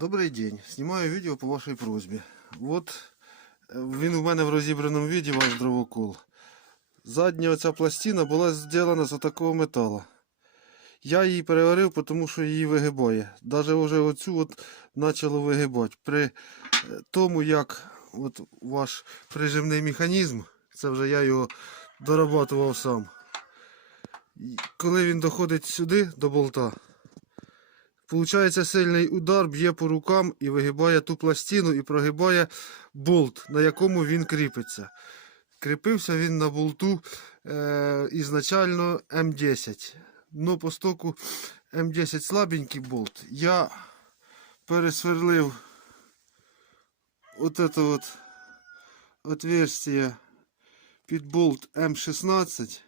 Добрий день. Знімаю відео по вашій просьбі. От е, він у мене в розібраному віді ваш дровокол. Задня оця пластина була зроблена з такого металу. Я її переварив, тому що її вигибає. Даже вже оцю от почало вигибати. При е, тому, як от ваш прижимний механізм, це вже я його дорабатував сам. Коли він доходить сюди, до болта, Получається сильний удар, б'є по рукам і вигибає ту пластину і прогибає болт, на якому він кріпиться. Кріпився він на болту е, ізначально М10. Ну, по стоку М10 слабенький болт. Я пересверлив от это вот отверстие під болт М16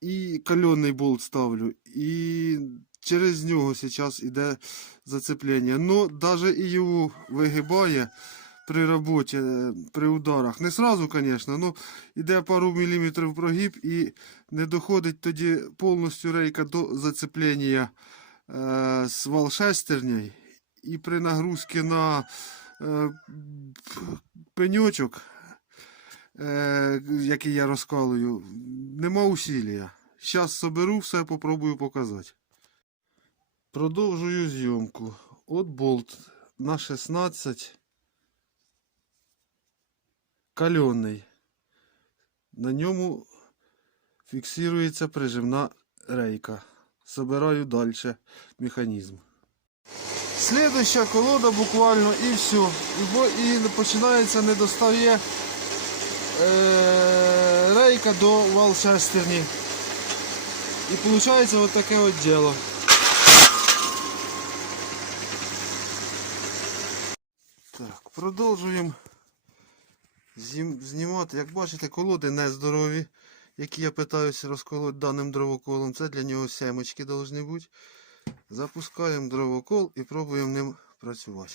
і кальонний болт ставлю. І через нього зараз іде зацеплення. Но даже і його вигибає при роботі, е, при ударах. Не сразу, звісно, но іде пару міліметрів прогиб і не доходить тоді повністю рейка до зацеплення е, з вал-шестерней. І при нагрузці на е, пеньочок, е, який я розкалую, нема усілля. Зараз соберу все, попробую показати. Продовжую зйомку. От болт на 16 кальонний. На ньому фіксується прижимна рейка. Собираю далі механізм. Слідуща колода буквально і все. І, починається, не достає е, рейка до вал шестерні. І виходить от таке от діло. Так, продовжуємо знімати. Як бачите, колоди нездорові, які я питаюся розколоти даним дровоколом. Це для нього семечки повинні бути. Запускаємо дровокол і пробуємо ним працювати.